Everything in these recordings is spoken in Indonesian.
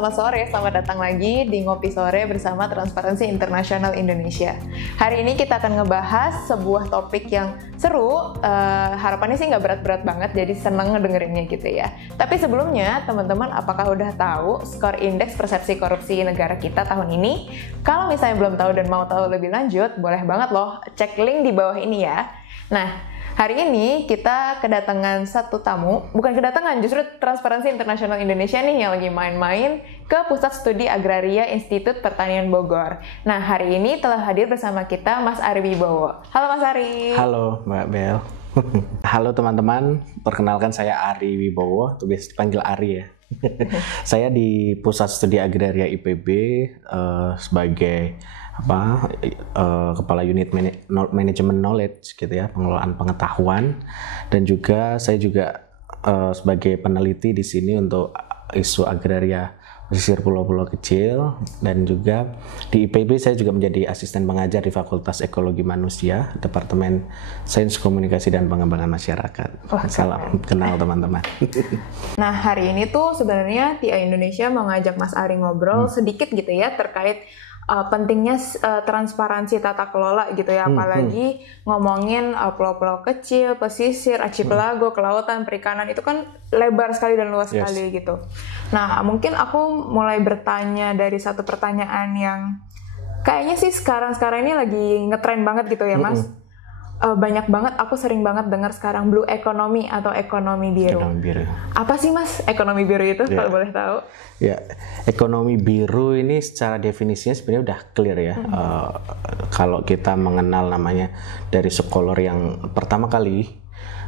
selamat sore. Selamat datang lagi di Ngopi Sore bersama Transparansi Internasional Indonesia. Hari ini kita akan ngebahas sebuah topik yang seru. Harapannya sih nggak berat-berat banget, jadi seneng ngedengerinnya gitu ya. Tapi sebelumnya, teman-teman apakah udah tahu skor indeks persepsi korupsi negara kita tahun ini? Kalau misalnya belum tahu dan mau tahu lebih lanjut, boleh banget loh cek link di bawah ini ya. Nah, hari ini kita kedatangan satu tamu, bukan kedatangan, justru Transparansi Internasional Indonesia nih yang lagi main-main ke Pusat Studi Agraria Institut Pertanian Bogor. Nah, hari ini telah hadir bersama kita Mas Ari Wibowo. Halo Mas Ari. Halo Mbak Bel. Halo teman-teman, perkenalkan saya Ari Wibowo, tuh biasa dipanggil Ari ya. Saya di Pusat Studi Agraria IPB sebagai kepala unit manajemen knowledge gitu ya, pengelolaan pengetahuan, dan juga saya juga sebagai peneliti di sini untuk isu agraria pesisir pulau-pulau kecil, dan juga di IPB saya juga menjadi asisten pengajar di Fakultas Ekologi Manusia, Departemen Sains Komunikasi dan Pengembangan Masyarakat. Salam kenal teman-teman. Nah, hari ini tuh sebenarnya TI Indonesia mau ngajak Mas Ari ngobrol sedikit gitu ya terkait pentingnya transparansi tata kelola gitu ya, apalagi ngomongin pulau-pulau kecil, pesisir, archipelago, kelautan, perikanan, itu kan lebar sekali dan luas sekali gitu. Nah, mungkin aku mulai bertanya dari satu pertanyaan yang kayaknya sih sekarang ini lagi ngetren banget gitu ya Mas. Banyak banget, aku sering banget dengar sekarang blue economy atau ekonomi biru. Ekonomi biru. Apa sih Mas ekonomi biru itu, kalau boleh tahu? Ya, ekonomi biru ini secara definisinya sebenarnya udah clear ya. Kalau kita mengenal namanya dari scholar yang pertama kali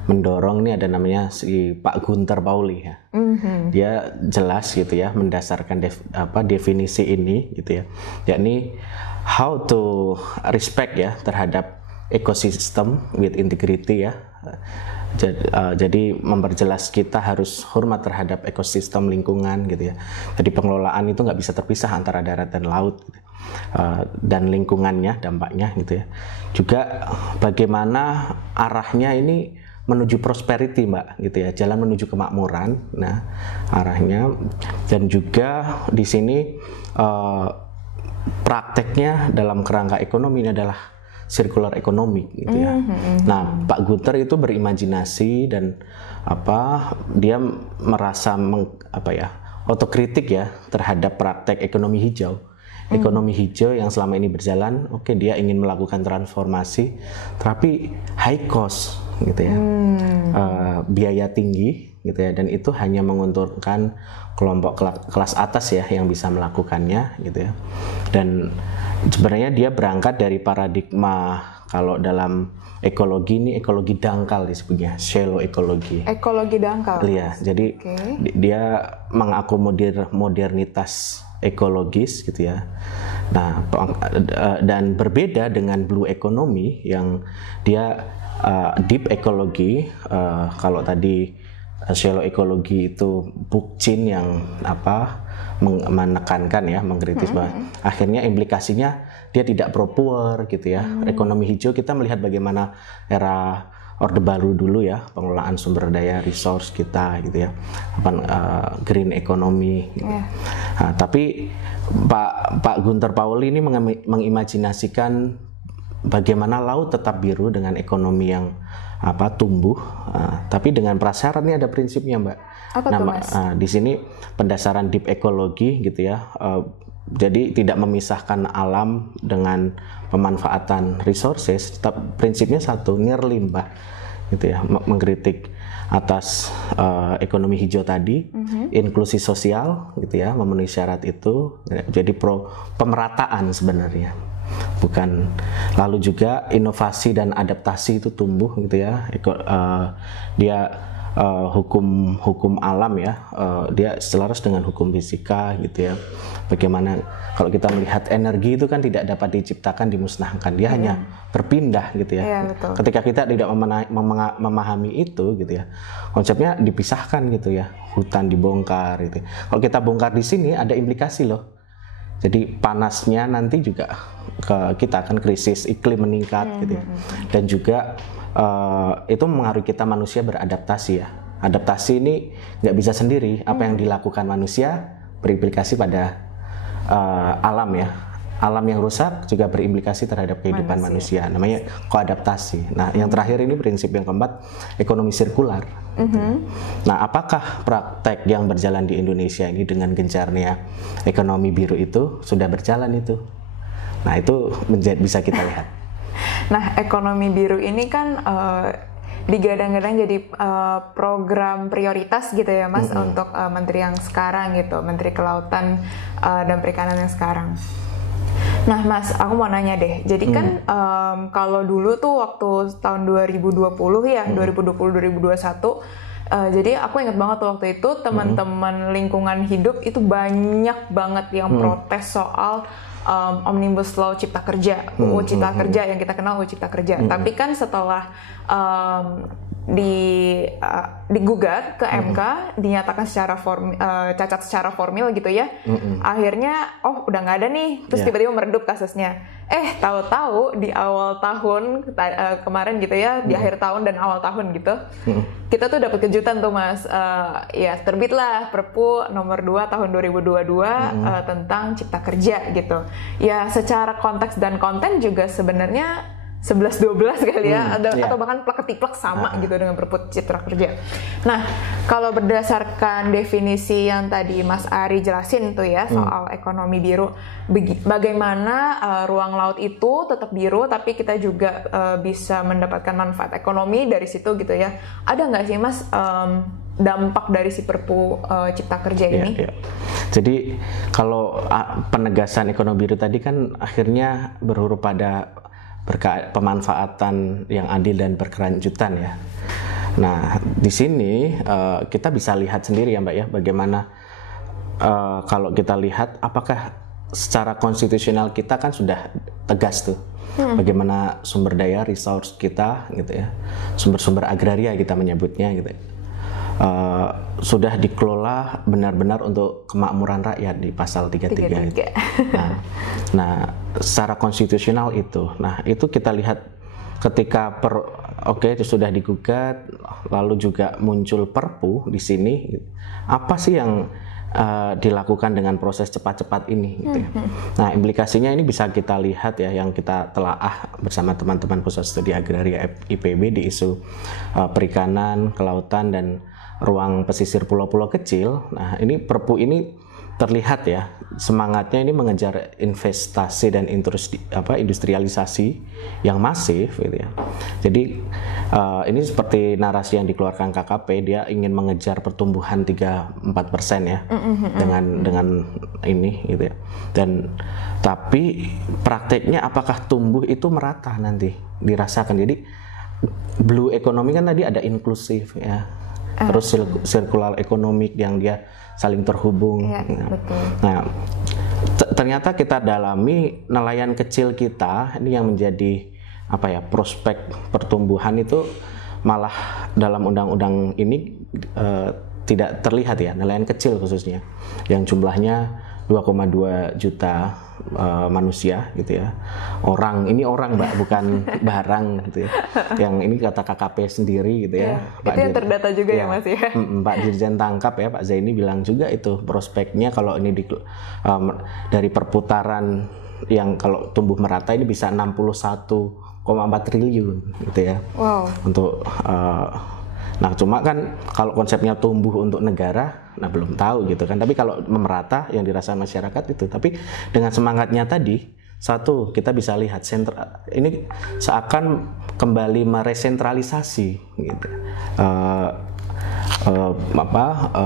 mendorong ini ada namanya si Pak Gunter Pauli ya. Dia jelas gitu ya mendasarkan definisi ini gitu ya. Yakni how to respect ya terhadap ekosistem with integrity ya. Jadi memperjelas kita harus hormat terhadap ekosistem lingkungan gitu ya. Jadi pengelolaan itu nggak bisa terpisah antara darat dan laut gitu. Dan lingkungannya, dampaknya gitu ya. Juga bagaimana arahnya ini menuju prosperity Mbak gitu ya, jalan menuju kemakmuran. Nah, arahnya, dan juga di sini prakteknya dalam kerangka ekonomi ini adalah circular economy gitu ya. Nah, Pak Gunter itu berimajinasi dan dia merasa otokritik ya terhadap praktek ekonomi hijau. Ekonomi hijau yang selama ini berjalan, dia ingin melakukan transformasi, tapi high cost gitu ya, biaya tinggi gitu ya, dan itu hanya menguntungkan kelompok kelas atas ya yang bisa melakukannya gitu ya. Dan sebenarnya dia berangkat dari paradigma kalau dalam ekologi ini ekologi dangkal disebutnya, shallow ekologi. Ekologi dangkal. Iya, jadi dia mengakomodir modernitas ekologis gitu ya. Nah, dan berbeda dengan blue economy yang dia deep ekologi. Kalau tadi shallow ekologi itu Bookchin yang menekankan ya, mengkritis bahwa akhirnya implikasinya dia tidak pro poor gitu ya. Ekonomi hijau kita melihat bagaimana era Orde Baru dulu ya, pengelolaan sumber daya resource kita gitu ya, green economy gitu. Nah, tapi Pak Gunter Pauli ini mengimajinasikan bagaimana laut tetap biru dengan ekonomi yang tumbuh, tapi dengan prasyarat ini ada prinsipnya Mbak. Apa tuh, Mas? Di sini pendasaran deep ekologi gitu ya. Jadi tidak memisahkan alam dengan pemanfaatan resources, tetap prinsipnya satu, nirlimbah gitu ya, mengkritik atas ekonomi hijau tadi, inklusi sosial gitu ya, memenuhi syarat itu, jadi pro pemerataan sebenarnya. Bukan, lalu juga inovasi dan adaptasi itu tumbuh gitu ya. Dia hukum alam ya, dia selaras dengan hukum fisika gitu ya. Bagaimana kalau kita melihat energi itu kan tidak dapat diciptakan, dimusnahkan, dia hanya berpindah gitu ya. Betul. Ketika kita tidak memahami itu gitu ya, konsepnya dipisahkan gitu ya, hutan dibongkar gitu. Kalau kita bongkar di sini ada implikasi loh. Jadi panasnya nanti juga kita akan krisis iklim meningkat gitu ya. Dan juga itu mengaruhi kita manusia beradaptasi ya. Adaptasi ini nggak bisa sendiri. Apa yang dilakukan manusia berimplikasi pada alam ya. Alam yang rusak juga berimplikasi terhadap kehidupan manusia. Namanya koadaptasi. Nah, yang terakhir ini prinsip yang keempat, ekonomi sirkular. Nah, apakah praktek yang berjalan di Indonesia ini dengan gencarnya ekonomi biru itu sudah berjalan itu? Nah, itu bisa kita lihat. Nah, ekonomi biru ini kan digadang-gadang jadi program prioritas gitu ya Mas, untuk menteri yang sekarang gitu, Menteri Kelautan dan Perikanan yang sekarang. Nah Mas, aku mau nanya deh, jadi kan kalau dulu tuh waktu tahun 2020 ya, 2020-2021, jadi aku ingat banget tuh waktu itu teman-teman lingkungan hidup itu banyak banget yang protes soal Omnibus Law Cipta Kerja, UU Cipta Kerja yang kita kenal UU Cipta Kerja. Tapi kan setelah digugat ke MK, dinyatakan secara cacat secara formil gitu ya. Akhirnya udah nggak ada nih, terus tiba-tiba meredup kasusnya. Tahu-tahu di awal tahun kemarin gitu ya, di akhir tahun dan awal tahun gitu, kita tuh dapat kejutan tuh Mas. Ya terbitlah Perpu nomor 2 tahun 2022 tentang Cipta Kerja gitu. Ya secara konteks dan konten juga sebenarnya 11-12 kali ya, atau bahkan plek-ketiplek sama gitu dengan Perpu Cipta Kerja. Nah, kalau berdasarkan definisi yang tadi Mas Ari jelasin tuh ya soal ekonomi biru, bagaimana ruang laut itu tetap biru tapi kita juga bisa mendapatkan manfaat ekonomi dari situ gitu ya. Ada nggak sih Mas dampak dari si Perpu Cipta Kerja ini? Jadi kalau penegasan ekonomi biru tadi kan akhirnya berhuruf pada pemanfaatan yang adil dan berkelanjutan ya. Nah, di sini kita bisa lihat sendiri ya Mbak ya, bagaimana kalau kita lihat apakah secara konstitusional kita kan sudah tegas tuh. Bagaimana sumber daya resource kita gitu ya. Sumber-sumber agraria kita menyebutnya gitu. Sudah dikelola benar-benar untuk kemakmuran rakyat di pasal 33. Gitu. Nah, secara konstitusional itu. Nah, itu kita lihat ketika itu sudah digugat, lalu juga muncul Perpu di sini. Apa sih yang dilakukan dengan proses cepat-cepat ini gitu ya. Nah, implikasinya ini bisa kita lihat ya, yang kita telaah bersama teman-teman Pusat Studi Agraria IPB di isu perikanan, kelautan dan ruang pesisir pulau-pulau kecil. Nah, ini Perpu ini terlihat ya semangatnya ini mengejar investasi dan industrialisasi yang masif gitu ya. Jadi ini seperti narasi yang dikeluarkan KKP, dia ingin mengejar pertumbuhan 3-4% ya dengan ini gitu ya. Dan tapi prakteknya apakah tumbuh itu merata nanti dirasakan. Jadi blue economy kan tadi ada inklusif ya. Terus circular economic yang dia saling terhubung. Nah, ternyata kita dalami nelayan kecil kita ini yang menjadi prospek pertumbuhan itu malah dalam undang-undang ini tidak terlihat ya, nelayan kecil khususnya yang jumlahnya 2,2 juta manusia gitu ya. Ini orang Mbak, bukan barang gitu ya. Yang ini kata KKP sendiri gitu ya. Itu yang terdata juga ya Mas ya. Pak Dirjen Tangkap ya, Pak Zaini bilang juga itu prospeknya kalau ini dari perputaran yang kalau tumbuh merata ini bisa 61,4 triliun gitu ya. Wow. Untuk nah cuma kan kalau konsepnya tumbuh untuk negara, nah belum tahu gitu kan. Tapi kalau merata yang dirasakan masyarakat itu. Tapi dengan semangatnya tadi, satu kita bisa lihat ini seakan kembali meresentralisasi gitu.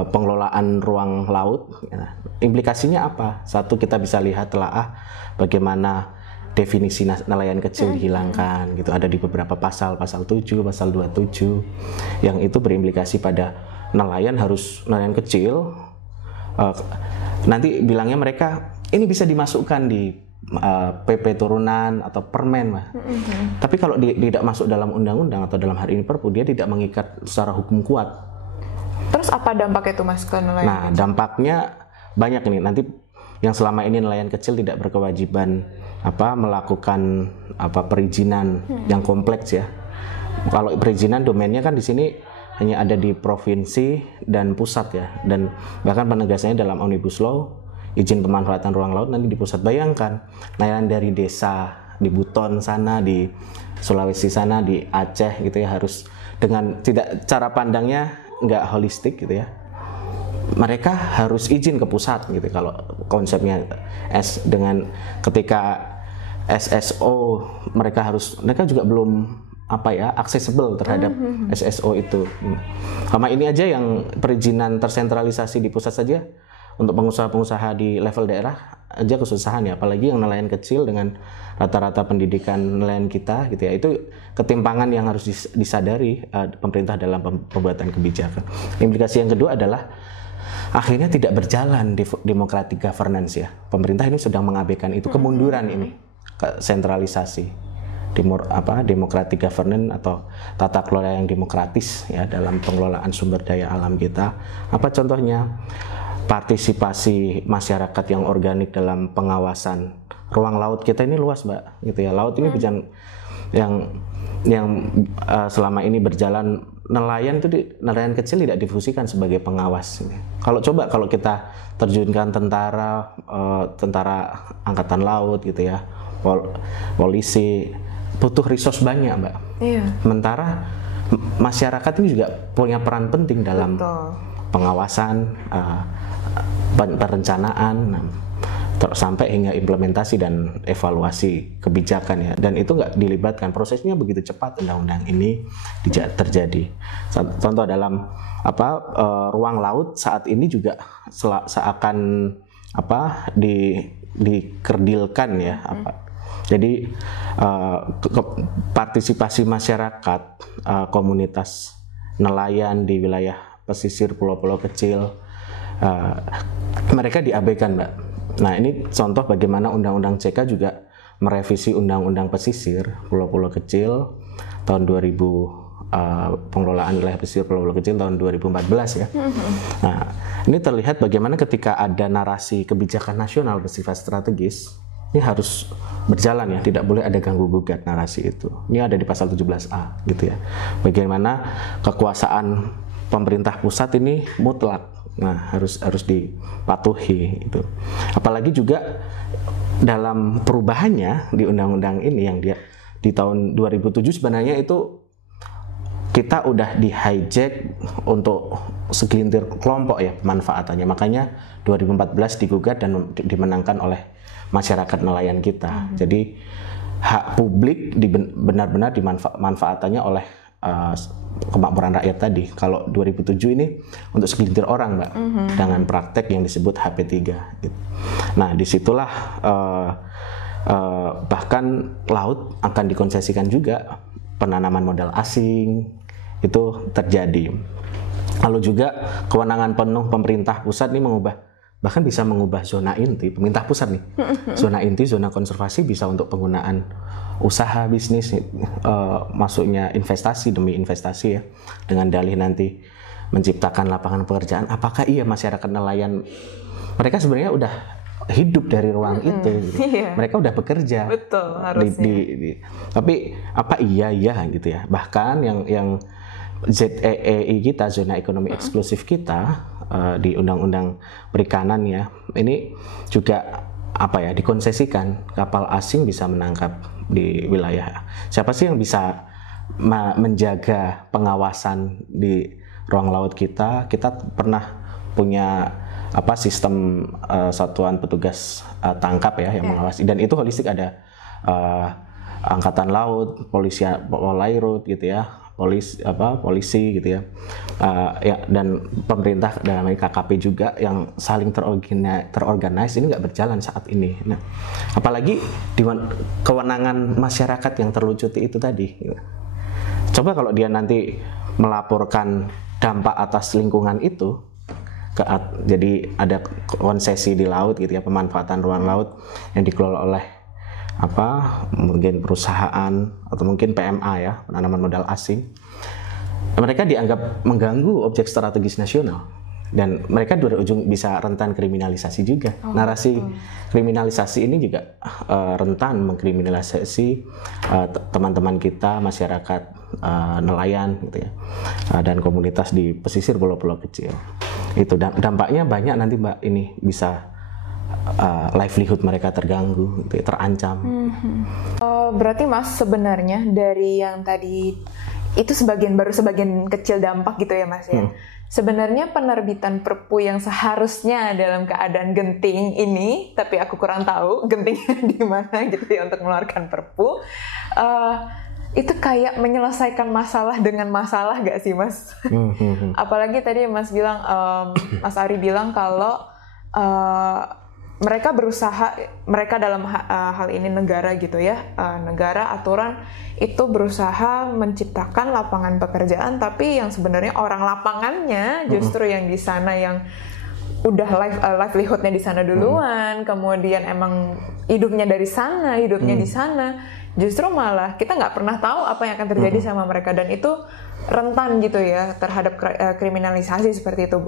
Pengelolaan ruang laut. Nah, implikasinya apa? Satu kita bisa lihat telaah bagaimana definisi nelayan kecil dihilangkan gitu, ada di beberapa pasal 7, pasal 27 yang itu berimplikasi pada nelayan kecil nanti bilangnya mereka ini bisa dimasukkan di PP turunan atau permen lah. Tapi kalau tidak masuk dalam undang-undang atau dalam hari ini Perpu, dia tidak mengikat secara hukum kuat. Terus apa dampaknya itu Mas ke nelayan? Nah, dampaknya banyak nih. Nanti yang selama ini nelayan kecil tidak berkewajiban melakukan perizinan yang kompleks ya. Kalau perizinan domainnya kan di sini hanya ada di provinsi dan pusat ya, dan bahkan penegasannya dalam Omnibus Law izin pemanfaatan ruang laut nanti di pusat. Bayangkan nelayan dari desa di Buton sana, di Sulawesi sana, di Aceh gitu ya, harus dengan tidak, cara pandangnya nggak holistik gitu ya, mereka harus izin ke pusat gitu kalau konsepnya dengan ketika SSO mereka juga belum accessible terhadap SSO itu. Sama ini aja yang perizinan tersentralisasi di pusat saja untuk pengusaha-pengusaha di level daerah aja kesusahan ya, apalagi yang nelayan kecil dengan rata-rata pendidikan nelayan kita gitu ya. Itu ketimpangan yang harus disadari pemerintah dalam pembuatan kebijakan. Implikasi yang kedua adalah akhirnya tidak berjalan democratic governance ya. Pemerintah ini sedang mengabaikan itu, kemunduran ini, sentralisasi. Democratic governance atau tata kelola yang demokratis ya dalam pengelolaan sumber daya alam kita. Apa contohnya? Partisipasi masyarakat yang organik dalam pengawasan ruang laut kita ini luas, Mbak, gitu ya. Laut ini yang selama ini berjalan, nelayan kecil tidak difungsikan sebagai pengawas. Kalau kita terjunkan tentara angkatan laut gitu ya, polisi, butuh resource banyak, Mbak. Iya. Sementara masyarakat ini juga punya peran penting dalam pengawasan, perencanaan, sampai hingga implementasi dan evaluasi kebijakan ya. Dan itu nggak dilibatkan, prosesnya begitu cepat undang-undang ini terjadi. Contoh dalam ruang laut saat ini juga seakan dikerdilkan ya. Jadi partisipasi masyarakat, komunitas nelayan di wilayah pesisir, pulau-pulau kecil, mereka diabaikan, Mbak. Nah, ini contoh bagaimana Undang-Undang CK juga merevisi Undang-Undang Pesisir Pulau-Pulau Kecil tahun 2000, pengelolaan wilayah pesisir pulau-pulau kecil tahun 2014 ya. Nah, ini terlihat bagaimana ketika ada narasi kebijakan nasional bersifat strategis, ini harus berjalan ya, tidak boleh ada ganggu gugat narasi itu. Ini ada di pasal 17A gitu ya. Bagaimana kekuasaan pemerintah pusat ini mutlak. Nah, harus dipatuhi itu. Apalagi juga dalam perubahannya di undang-undang ini yang dia di tahun 2007 sebenarnya itu kita udah di hijack untuk segelintir kelompok ya pemanfaatannya. Makanya 2014 digugat dan dimenangkan oleh masyarakat nelayan kita. Jadi hak publik benar-benar dimanfaatannya oleh kemakmuran rakyat tadi. Kalau 2007 ini untuk segelintir orang, Mbak, dengan praktek yang disebut HP3. Gitu. Nah, disitulah bahkan laut akan dikonsesikan juga, penanaman modal asing itu terjadi. Lalu juga kewenangan penuh pemerintah pusat ini bahkan bisa mengubah zona inti, pemerintah pusat nih, zona inti, zona konservasi bisa untuk penggunaan usaha bisnis, masuknya investasi demi investasi ya, dengan dalih nanti menciptakan lapangan pekerjaan. Apakah iya masyarakat nelayan, mereka sebenarnya udah hidup dari ruang itu, gitu. Mereka udah bekerja. Betul, harusnya. Tapi apa iya gitu ya. Bahkan yang ZEE kita, zona ekonomi eksklusif kita, di Undang-Undang Perikanan ya, ini juga dikonsesikan kapal asing bisa menangkap di wilayah. Siapa sih yang bisa menjaga pengawasan di ruang laut kita? Kita pernah punya sistem satuan petugas tangkap ya yang mengawasi, dan itu holistik, ada angkatan laut, polisi, polairut gitu ya, polisi gitu ya, dan pemerintah dalam KKP juga yang saling terorganize. Ini nggak berjalan saat ini. Nah, apalagi kewenangan masyarakat yang terlucuti itu tadi. Coba kalau dia nanti melaporkan dampak atas lingkungan itu, jadi ada konsesi di laut gitu ya, pemanfaatan ruang laut yang dikelola oleh mungkin perusahaan atau mungkin PMA ya, penanaman modal asing. Mereka dianggap mengganggu objek strategis nasional, dan mereka dari ujung bisa rentan kriminalisasi juga. Narasi kriminalisasi ini juga rentan mengkriminalisasi teman-teman kita, masyarakat nelayan gitu ya, dan komunitas di pesisir pulau-pulau kecil. Itu dampaknya banyak nanti Mbak, ini bisa livelihood mereka terganggu, gitu ya, terancam. Berarti Mas sebenarnya dari yang tadi itu baru sebagian kecil dampak gitu ya Mas ya. Sebenarnya penerbitan Perpu yang seharusnya dalam keadaan genting ini, tapi aku kurang tahu gentingnya di mana gitu ya untuk mengeluarkan Perpu, itu kayak menyelesaikan masalah dengan masalah gak sih Mas? Apalagi tadi Mas bilang, Mas Ari bilang kalau mereka dalam hal ini negara gitu ya, negara aturan itu berusaha menciptakan lapangan pekerjaan, tapi yang sebenarnya orang lapangannya justru yang di sana yang udah livelihoodnya di sana duluan, kemudian emang hidupnya di sana, justru malah kita nggak pernah tahu apa yang akan terjadi sama mereka, dan itu rentan gitu ya terhadap kriminalisasi seperti itu.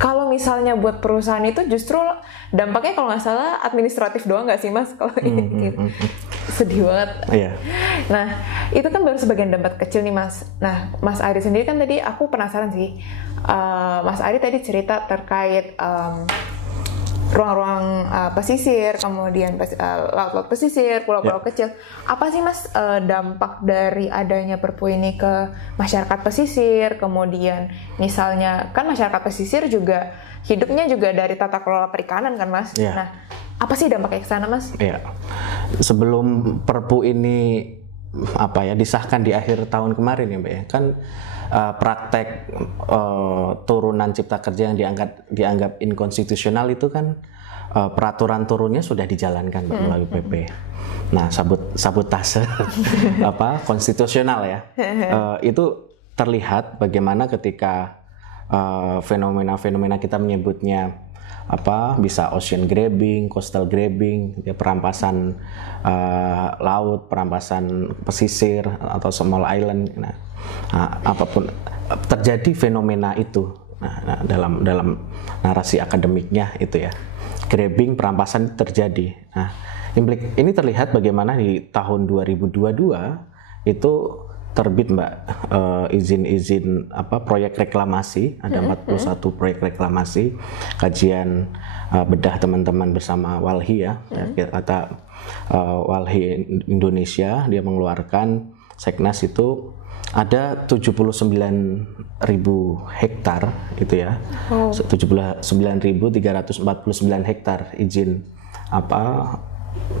Kalau misalnya buat perusahaan itu justru dampaknya kalau nggak salah administratif doang nggak sih Mas? Kalau ini gitu. Sedih banget. Yeah. Nah itu kan baru sebagian dampak kecil nih Mas. Nah Mas Ari sendiri kan tadi aku penasaran sih. Mas Ari tadi cerita terkait ruang-ruang pesisir, kemudian laut-laut pesisir, pulau-pulau kecil. Apa sih Mas dampak dari adanya Perpu ini ke masyarakat pesisir? Kemudian misalnya kan masyarakat pesisir juga hidupnya juga dari tata kelola perikanan kan Mas? Nah, apa sih dampaknya ke sana Mas? Sebelum Perpu ini disahkan di akhir tahun kemarin ya Mbak ya, kan praktek turunan cipta kerja yang dianggap inkonstitusional itu kan peraturan turunnya sudah dijalankan melalui PP. Nah, sabotase konstitusional ya, itu terlihat bagaimana ketika fenomena kita menyebutnya bisa ocean grabbing, coastal grabbing, ya, perampasan laut, perampasan pesisir atau small island. Nah, apapun terjadi fenomena itu. Nah, dalam narasi akademiknya itu ya, grabbing, perampasan terjadi. Nah, ini terlihat bagaimana di tahun 2022 itu terbit Mbak izin-izin proyek reklamasi, ada 41 proyek reklamasi, kajian bedah teman-teman bersama Walhi ya, kata Walhi Indonesia, dia mengeluarkan Seknas itu ada 79.000 hektar gitu ya, 79.349 hektar izin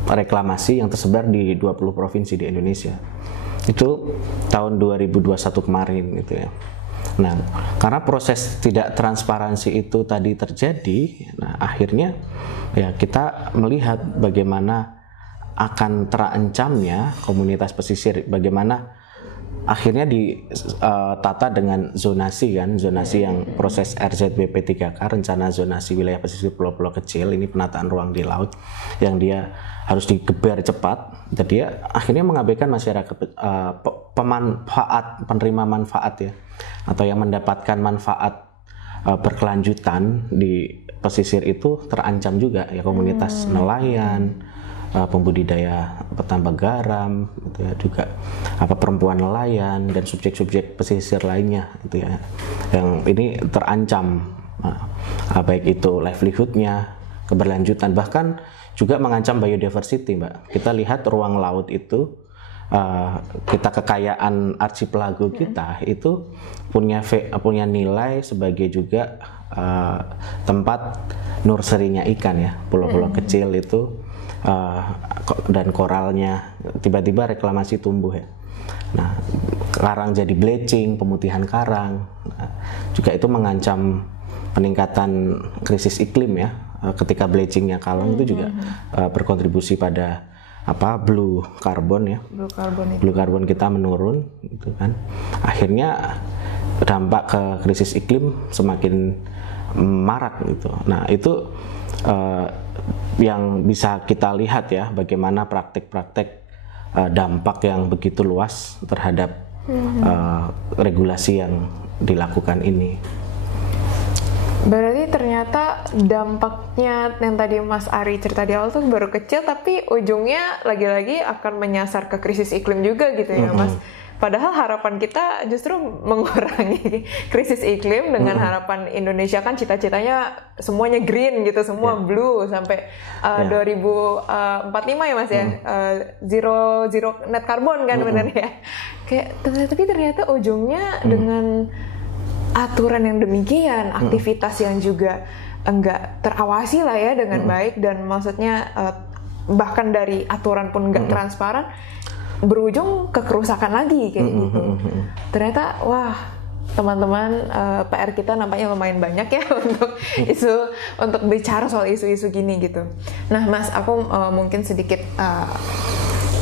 reklamasi yang tersebar di 20 provinsi di Indonesia. Itu tahun 2021 kemarin gitu ya. Nah, karena proses tidak transparansi itu tadi terjadi, nah akhirnya ya kita melihat bagaimana akan terancamnya komunitas pesisir, bagaimana akhirnya ditata dengan zonasi yang proses RZBP 3K, rencana zonasi wilayah pesisir pulau-pulau kecil, ini penataan ruang di laut yang dia harus digeber cepat, jadi dia akhirnya mengabaikan masyarakat penerima manfaat ya, atau yang mendapatkan manfaat berkelanjutan di pesisir itu terancam juga ya, komunitas nelayan, pembudidaya petambak garam gitu ya, juga perempuan nelayan dan subjek-subjek pesisir lainnya gitu ya, yang ini terancam, baik itu livelihoodnya, keberlanjutan, bahkan juga mengancam biodiversity Mbak. Kita lihat ruang laut itu, kekayaan archipelago kita itu punya nilai sebagai juga tempat nursery-nya ikan ya, pulau-pulau kecil itu dan koralnya tiba-tiba reklamasi tumbuh ya. Nah, karang jadi bleaching, pemutihan karang, juga itu mengancam peningkatan krisis iklim ya. Ketika bleachingnya kalong itu juga berkontribusi pada blue carbon ya. Blue carbon kita menurun gitu kan. Akhirnya dampak ke krisis iklim semakin marak gitu. Nah, itu yang bisa kita lihat ya, bagaimana praktek-praktek dampak yang begitu luas terhadap regulasi yang dilakukan ini. Berarti ternyata dampaknya yang tadi Mas Ari cerita di awal tuh baru kecil, tapi ujungnya lagi-lagi akan menyasar ke krisis iklim juga gitu ya Mas. Padahal harapan kita justru mengurangi krisis iklim dengan harapan Indonesia kan cita-citanya semuanya green gitu, semua blue sampai 2045 ya Mas ya, zero net carbon kan benar ya. Kayak tapi ternyata ujungnya dengan aturan yang demikian, aktivitas yang juga enggak terawasi lah ya dengan baik, dan maksudnya bahkan dari aturan pun enggak transparan, berujung ke kerusakan lagi kayak gitu. Ternyata wah teman-teman, PR kita nampaknya lumayan banyak ya untuk bicara soal isu-isu gini gitu. Nah Mas, aku mungkin sedikit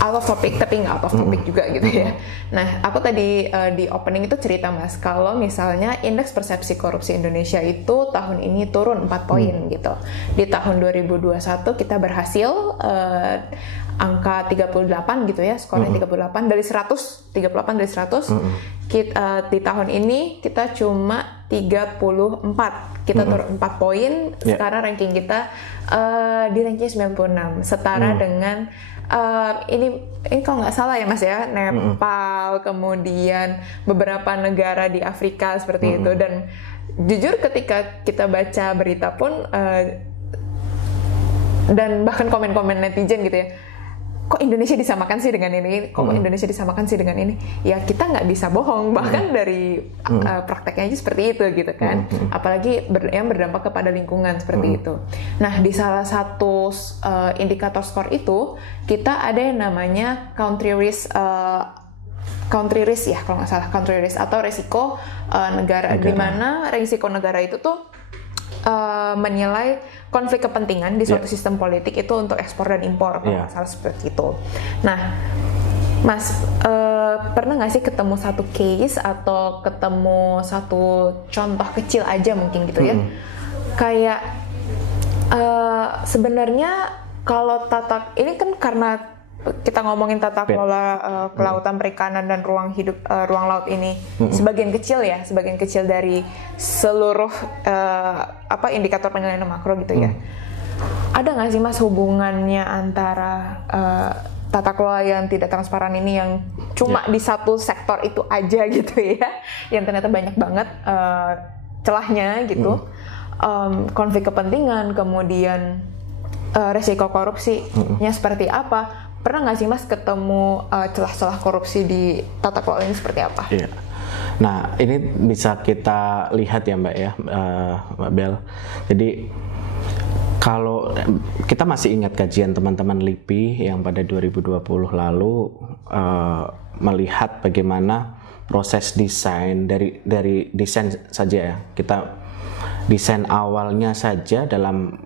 out of topic tapi nggak out of topic juga gitu ya. Nah aku tadi di opening itu cerita Mas, kalau misalnya indeks persepsi korupsi Indonesia itu tahun ini turun 4 poin gitu. Di tahun 2021 kita berhasil angka 38 gitu ya, skornya 38 dari 100, 38 dari 100. Di tahun ini kita cuma 34, kita turun 4 poin. Sekarang ranking kita di ranking 96, setara dengan ini kalau nggak salah ya Mas ya, Nepal, kemudian beberapa negara di Afrika seperti itu. Dan jujur ketika kita baca berita pun dan bahkan komen-komen netizen gitu ya, kok Indonesia disamakan sih dengan ini, kok Indonesia disamakan sih dengan ini, ya kita nggak bisa bohong, bahkan dari prakteknya aja seperti itu gitu kan, apalagi yang berdampak kepada lingkungan seperti itu. Nah di salah satu indikator skor itu kita ada yang namanya country risk ya kalau nggak salah, country risk atau resiko negara, di mana resiko negara itu tuh menilai konflik kepentingan di suatu sistem politik itu untuk ekspor dan impor, kalau nggak salah seperti itu. Nah, Mas, pernah nggak sih ketemu satu case atau ketemu satu contoh kecil aja mungkin gitu ya? Kayak sebenarnya kalau ini kan karena kita ngomongin tata kelola kelautan, perikanan dan ruang hidup ruang laut ini sebagian kecil dari seluruh indikator penilaian makro gitu ya. Ada nggak sih Mas hubungannya antara tata kelola yang tidak transparan ini yang cuma di satu sektor itu aja gitu ya, yang ternyata banyak banget celahnya gitu, konflik kepentingan, kemudian resiko korupsinya seperti apa? Pernah nggak sih Mas ketemu celah-celah korupsi di tata kelola ini seperti apa? Iya. Nah ini bisa kita lihat ya Mbak ya, Mbak Bel. Jadi kalau kita masih ingat kajian teman-teman LIPI yang pada 2020 lalu melihat bagaimana proses desain dari desain saja ya, kita desain awalnya saja dalam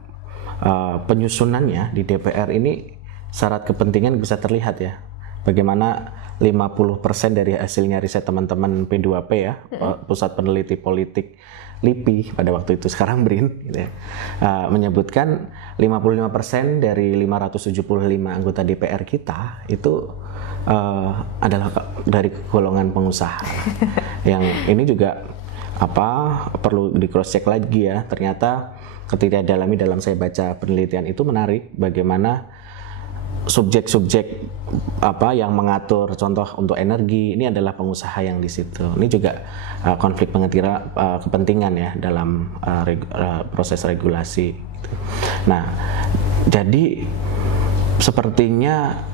penyusunannya di DPR ini, syarat kepentingan bisa terlihat ya, bagaimana 50% dari hasilnya riset teman-teman P2P ya, Pusat Peneliti Politik LIPI pada waktu itu, sekarang BRIN gitu ya, menyebutkan 55% dari 575 anggota DPR kita itu adalah dari golongan pengusaha. Yang ini juga perlu di cross check lagi ya, ternyata ketika dalami dalam saya baca penelitian itu menarik bagaimana subjek-subjek yang mengatur contoh untuk energi ini adalah pengusaha yang di situ. Ini juga konflik kepentingan ya dalam proses regulasi. Nah, jadi sepertinya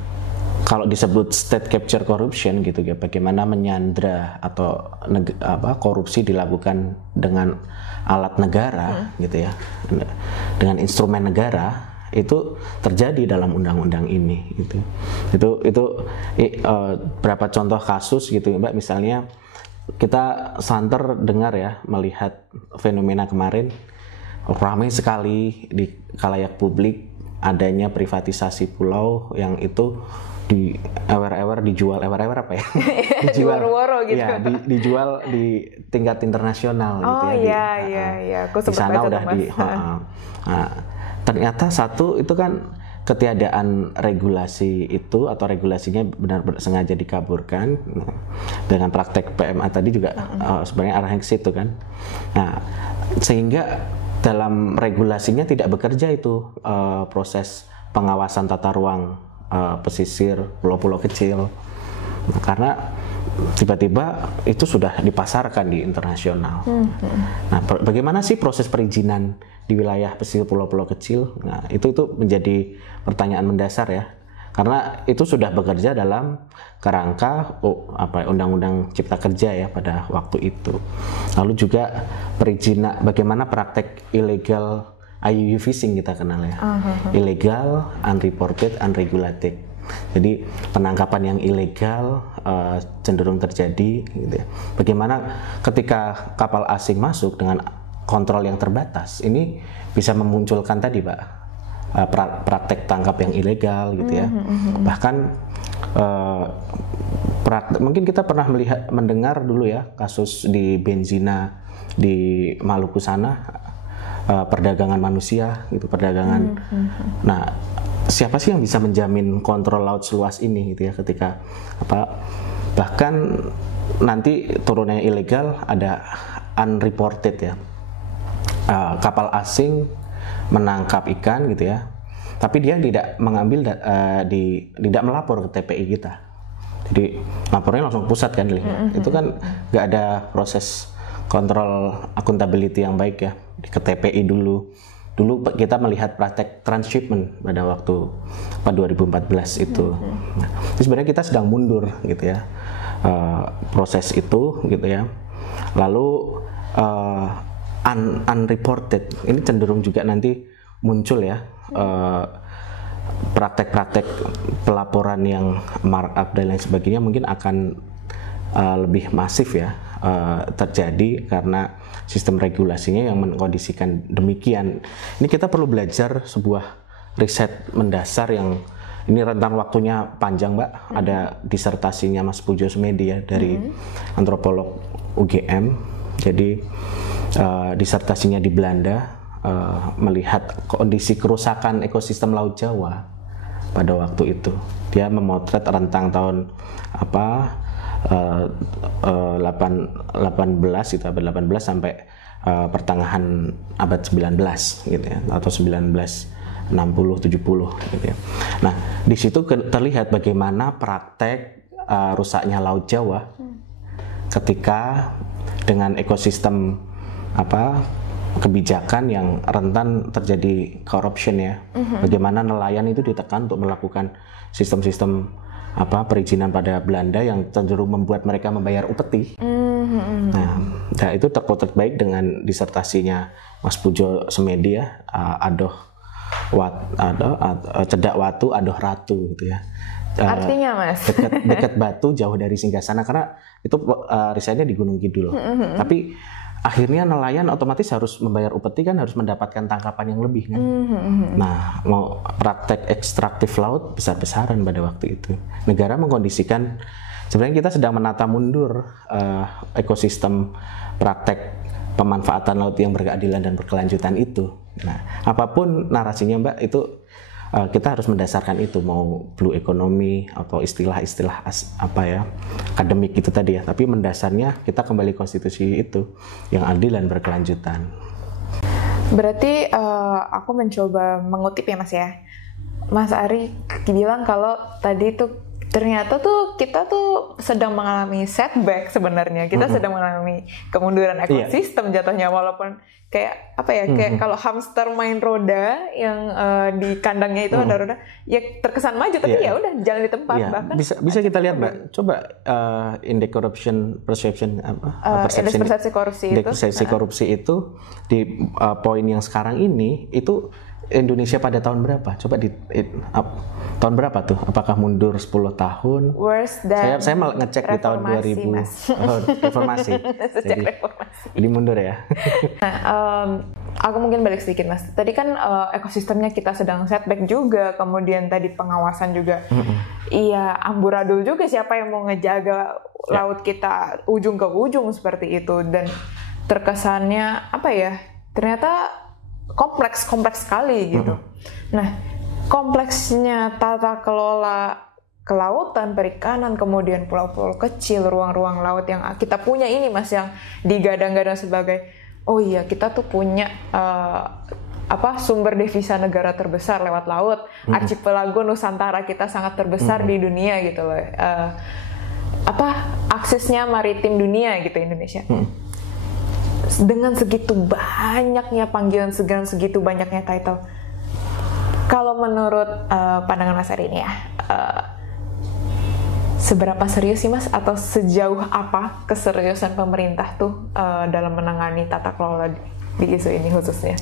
kalau disebut state capture corruption gitu ya, bagaimana menyandra atau korupsi dilakukan dengan alat negara gitu ya, dengan instrumen negara, itu terjadi dalam undang-undang ini gitu. Itu berapa contoh kasus gitu Mbak, misalnya kita santer dengar ya, melihat fenomena kemarin ramai sekali di khalayak publik adanya privatisasi pulau yang itu di dijual apa ya? Dijual woro gitu. Ya, dijual di tingkat internasional gitu ya. Iya. Di sana udah ternyata satu itu kan ketiadaan regulasi itu atau regulasinya benar-benar sengaja dikaburkan dengan praktek PMA tadi juga sebenarnya arahnya ke situ kan. Nah, sehingga dalam regulasinya tidak bekerja itu proses pengawasan tata ruang pesisir pulau-pulau kecil. Nah, karena tiba-tiba itu sudah dipasarkan di internasional. Nah, bagaimana sih proses perizinan di wilayah pesisir pulau-pulau kecil? Nah, itu menjadi pertanyaan mendasar ya. Karena itu sudah bekerja dalam kerangka Undang-Undang Cipta Kerja ya pada waktu itu. Lalu juga perizinan, bagaimana praktek ilegal IUU fishing kita kenal ya. Illegal, unreported, unregulated. Jadi penangkapan yang ilegal cenderung terjadi gitu ya. Bagaimana ketika kapal asing masuk dengan kontrol yang terbatas, ini bisa memunculkan tadi Pak praktek tangkap yang ilegal gitu ya. Bahkan mungkin kita pernah mendengar dulu ya kasus di Benzina di Maluku sana, perdagangan manusia gitu, perdagangan. Nah, siapa sih yang bisa menjamin kontrol laut seluas ini gitu ya, ketika bahkan nanti turunnya ilegal, ada unreported ya, kapal asing menangkap ikan gitu ya, tapi dia tidak mengambil tidak melapor ke TPI kita. Jadi lapornya langsung pusat kan, itu kan nggak ada proses kontrol akuntability yang baik ya ke TPI dulu. Dulu kita melihat praktek transshipment pada waktu 2014 itu. Nah, sebenarnya kita sedang mundur gitu ya, proses itu gitu ya. Lalu unreported ini cenderung juga nanti muncul ya, praktek-praktek pelaporan yang markup dan lain sebagainya mungkin akan lebih masif ya terjadi karena sistem regulasinya yang mengkondisikan demikian. Ini kita perlu belajar sebuah riset mendasar yang ini rentang waktunya panjang Mbak. Ada disertasinya Mas Pujo Sumedi ya dari antropolog UGM. Jadi disertasinya di Belanda, melihat kondisi kerusakan ekosistem Laut Jawa pada waktu itu. Dia memotret rentang tahun 18 itu abad 18 sampai pertengahan abad 19 gitu ya, atau 1960 70 gitu ya. Nah, di situ terlihat bagaimana praktek rusaknya Laut Jawa ketika dengan ekosistem kebijakan yang rentan terjadi corruption ya. Bagaimana nelayan itu ditekan untuk melakukan sistem-sistem perizinan pada Belanda yang cenderung membuat mereka membayar upeti. Nah, itu terpotret baik dengan disertasinya Mas Pujo Sumedi ya, cedak watu adoh ratu gitu ya. Artinya Mas? Dekat batu jauh dari singgasana, karena itu risetnya di Gunung Kidul. Tapi akhirnya nelayan otomatis harus membayar upeti kan, harus mendapatkan tangkapan yang lebih kan. Nah, mau praktek ekstraktif laut besar-besaran pada waktu itu. Negara mengkondisikan, sebenarnya kita sedang menata mundur ekosistem praktek pemanfaatan laut yang berkeadilan dan berkelanjutan itu. Nah, apapun narasinya Mbak, itu kita harus mendasarkan itu, mau blue economy atau istilah-istilah akademik itu tadi ya, tapi mendasarnya kita kembali konstitusi itu yang adil dan berkelanjutan. Berarti aku mencoba mengutip ya Mas ya, Mas Ari bilang kalau tadi tuh ternyata tuh kita tuh sedang mengalami setback sebenarnya, kita sedang mengalami kemunduran ekosistem jatuhnya, walaupun kayak kayak kalau hamster main roda yang di kandangnya itu ada roda, ya terkesan maju tapi ya udah jalan di tempat. Bahkan bisa kita lihat Mbak, coba indeks corruption perception persepsi korupsi itu di poin yang sekarang ini itu Indonesia pada tahun berapa? Coba tahun berapa tuh? Apakah mundur 10 tahun? Worse than saya malah ngecek di tahun 2000. Reformasi. Jadi mundur ya. Nah, aku mungkin balik sedikit Mas. Tadi kan ekosistemnya kita sedang setback juga, kemudian tadi pengawasan juga. Iya, amburadul juga, siapa yang mau ngejaga laut kita ujung ke ujung seperti itu, dan terkesannya ternyata kompleks sekali gitu. Nah, kompleksnya tata kelola kelautan, perikanan, kemudian pulau-pulau kecil, ruang-ruang laut yang kita punya ini Mas, yang digadang-gadang sebagai kita tuh punya sumber devisa negara terbesar lewat laut. Archipelago Nusantara kita sangat terbesar di dunia gitu loh. aksesnya maritim dunia gitu Indonesia. Dengan segitu banyaknya panggilan, segitu banyaknya title. Kalau menurut pandangan Mas Ari ini ya, seberapa serius sih Mas, atau sejauh apa keseriusan pemerintah tuh dalam menangani tata kelola di isu ini khususnya?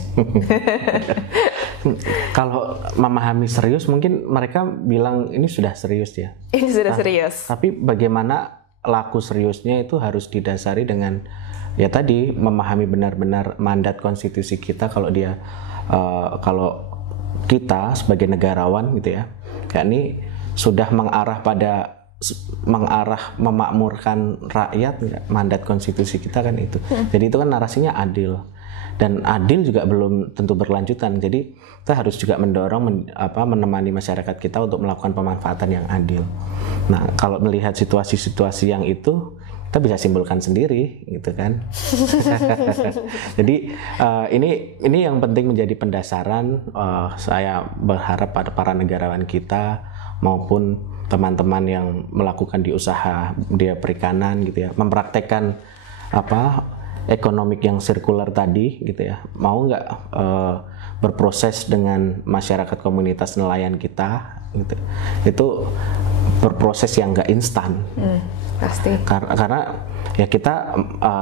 Kalau memahami serius, mungkin mereka bilang ini sudah serius ya. Ini sudah serius. Tapi bagaimana laku seriusnya itu harus didasari dengan ya tadi memahami benar-benar mandat konstitusi kita. Kalau dia kalau kita sebagai negarawan gitu ya, yakni sudah mengarah memakmurkan rakyat, mandat konstitusi kita kan itu. Jadi itu kan narasinya adil, dan adil juga belum tentu berkelanjutan. Jadi kita harus juga mendorong menemani masyarakat kita untuk melakukan pemanfaatan yang adil. Nah, kalau melihat situasi-situasi yang itu, kita bisa simpulkan sendiri gitu kan. Jadi ini yang penting menjadi pendasaran. Saya berharap pada para negarawan kita maupun teman-teman yang melakukan di usaha dia perikanan gitu ya, mempraktekkan ekonomik yang sirkular tadi gitu ya, mau nggak berproses dengan masyarakat komunitas nelayan kita gitu. Itu berproses yang nggak instan. Pasti. Karena ya kita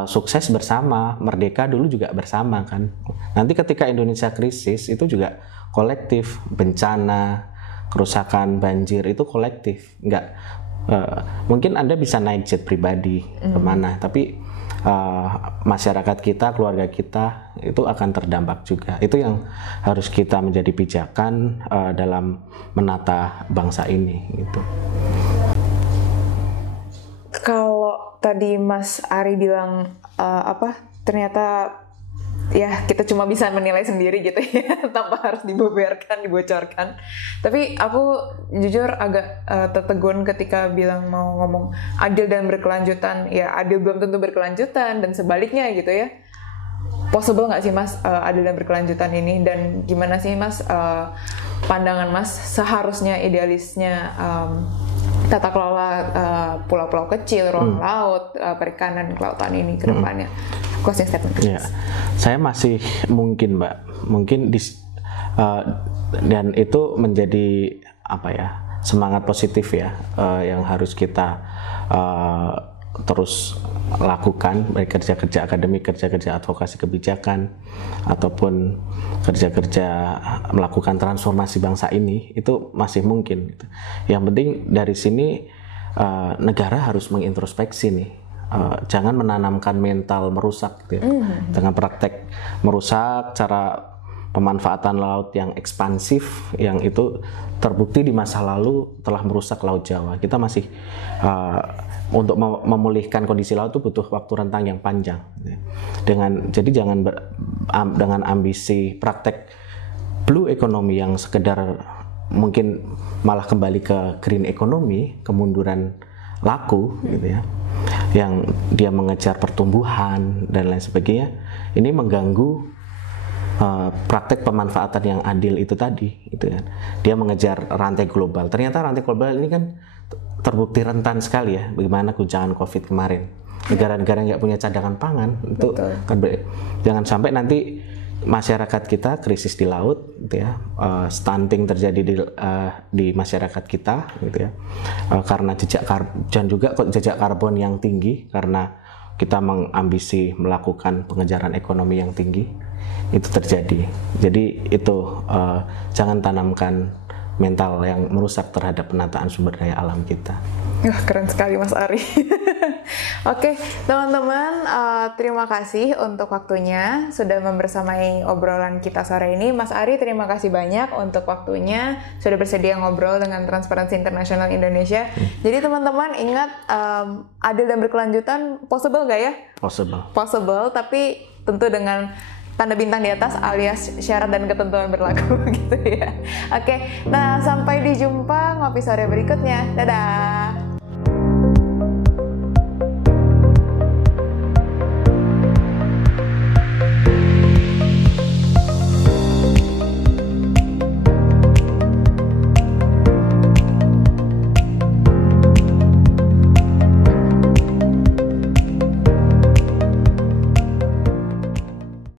sukses bersama, merdeka dulu juga bersama kan. Nanti ketika Indonesia krisis itu juga kolektif, bencana, kerusakan, banjir itu kolektif. Nggak mungkin Anda bisa naik jet pribadi kemana, tapi masyarakat kita, keluarga kita itu akan terdampak juga. Itu yang harus kita menjadi pijakan dalam menata bangsa ini gitu. Kalau tadi Mas Ari bilang ternyata ya kita cuma bisa menilai sendiri gitu ya, tanpa harus dibocorkan. Tapi aku jujur agak tertegun ketika bilang mau ngomong adil dan berkelanjutan. Ya adil belum tentu berkelanjutan, dan sebaliknya gitu ya. Possible nggak sih Mas adil dan berkelanjutan ini? Dan gimana sih Mas pandangan Mas seharusnya idealisnya tata kelola pulau-pulau kecil, ruang laut, perikanan, kelautan ini ke depannya? Closing statement. Ya, saya masih mungkin dan itu menjadi semangat positif ya yang harus kita terus lakukan, baik kerja-kerja akademik, kerja-kerja advokasi kebijakan, ataupun kerja-kerja melakukan transformasi bangsa ini, itu masih mungkin. Yang penting dari sini negara harus mengintrospeksi nih. Jangan menanamkan mental merusak gitu ya. Dengan praktek merusak, cara pemanfaatan laut yang ekspansif, yang itu terbukti di masa lalu telah merusak Laut Jawa. Kita masih untuk memulihkan kondisi laut itu butuh waktu rentang yang panjang. Jadi jangan dengan ambisi praktek blue economy yang sekedar mungkin malah kembali ke green economy, kemunduran laku gitu ya, yang dia mengejar pertumbuhan dan lain sebagainya. Ini mengganggu praktek pemanfaatan yang adil itu tadi, gitu kan. Dia mengejar rantai global. Ternyata rantai global ini kan terbukti rentan sekali ya. Bagaimana guncangan COVID kemarin. Negara-negara yang nggak punya cadangan pangan itu kan jangan sampai nanti masyarakat kita krisis di laut, gitu ya. Stunting terjadi di masyarakat kita, gitu ya. Karena dan juga jejak karbon yang tinggi karena kita mengambisi melakukan pengejaran ekonomi yang tinggi, itu terjadi. Jadi itu jangan tanamkan mental yang merusak terhadap penataan sumber daya alam kita. Keren sekali Mas Ari. Oke, teman-teman, terima kasih untuk waktunya sudah membersamai obrolan kita sore ini. Mas Ari, terima kasih banyak untuk waktunya sudah bersedia ngobrol dengan Transparency International Indonesia. Jadi teman-teman ingat, adil dan berkelanjutan possible nggak ya? Possible, tapi tentu dengan tanda bintang di atas alias syarat dan ketentuan berlaku gitu ya. Oke, nah sampai dijumpa ngopi sore berikutnya. Dadah.